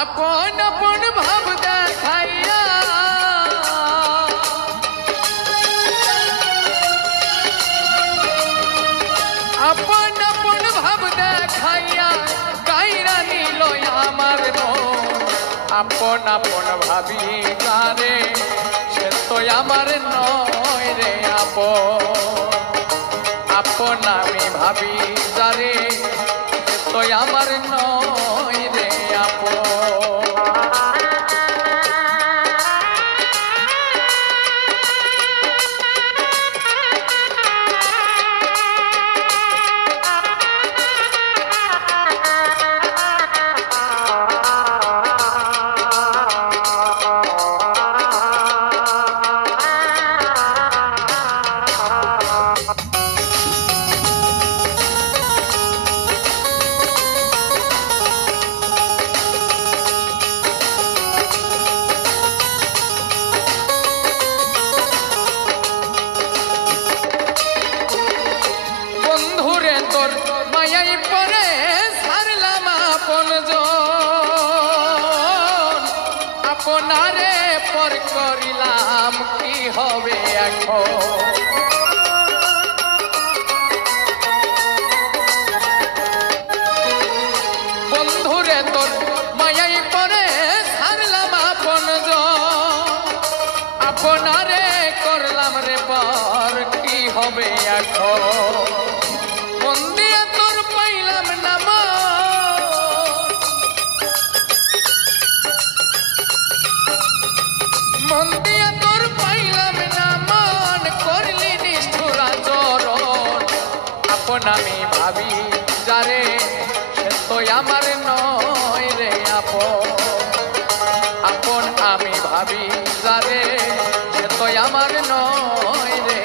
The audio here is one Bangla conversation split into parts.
अपन अपन भाव देखाइया अपन अपन भाव देखाइया कायरा नील आमार अपन अपन भाबी कारे से तो आमार नय रे अपन आमी भाबी जारे से तो आमार नय रे আপনারে পর করিলাম কি হবে এখন বন্ধুরে তোর মায়াই পরে ছাড়লাম আপনারে করলাম রে পর কি হবে এখন মন দিয়া তোর পাইলাম না মন করলি নিষ্ঠুরা চরণ আপন আমি ভাবি যারে সে তো আমার নয় রে আপন আমি ভাবি যারে সে তো আমার নয় রে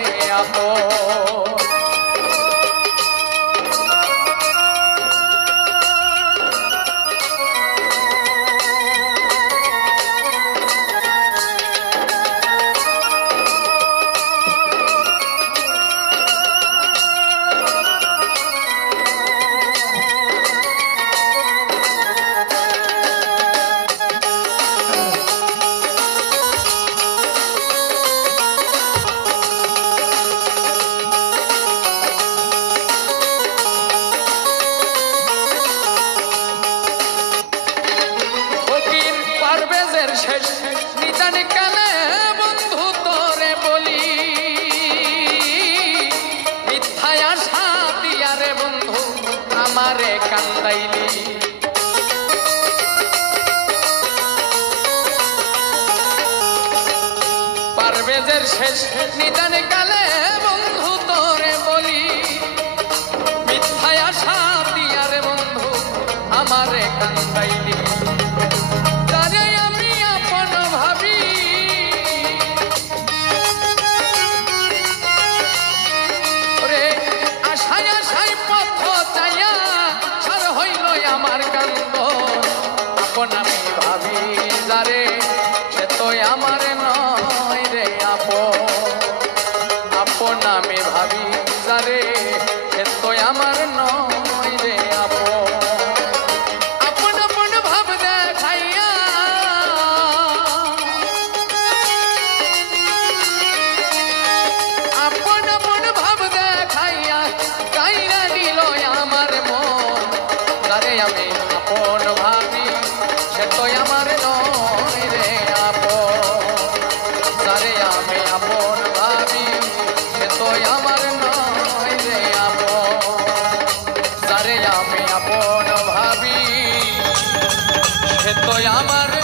শেষ নিদান কালে বন্ধু তোরে বলি মিথ্যায় আশা দিয়া রে বন্ধু আমারে কান্দাইলি পারভেজের শেষ নিদান কালে বন্ধু তোরে বলি মিথ্যায় আশা দিয়া রে বন্ধু আমারে কান্দাইলি আমার কান্দ আপন আমি ভাবি যারে সে তো আমার নয় রে আপন আমি ভাবি যারে সে তো আমার নয় রে আপন আপন ভাব দেখাইয়া আপন আপন ভাব দেখাইয়া কাইরা দিল আমার মন যারে আমি আপন ভাবি সে তো আমার নয় রে যারে আমি আপন ভাবি সে তো আমার নয় রে যারে আমি আপন ভাবি সে তো আমার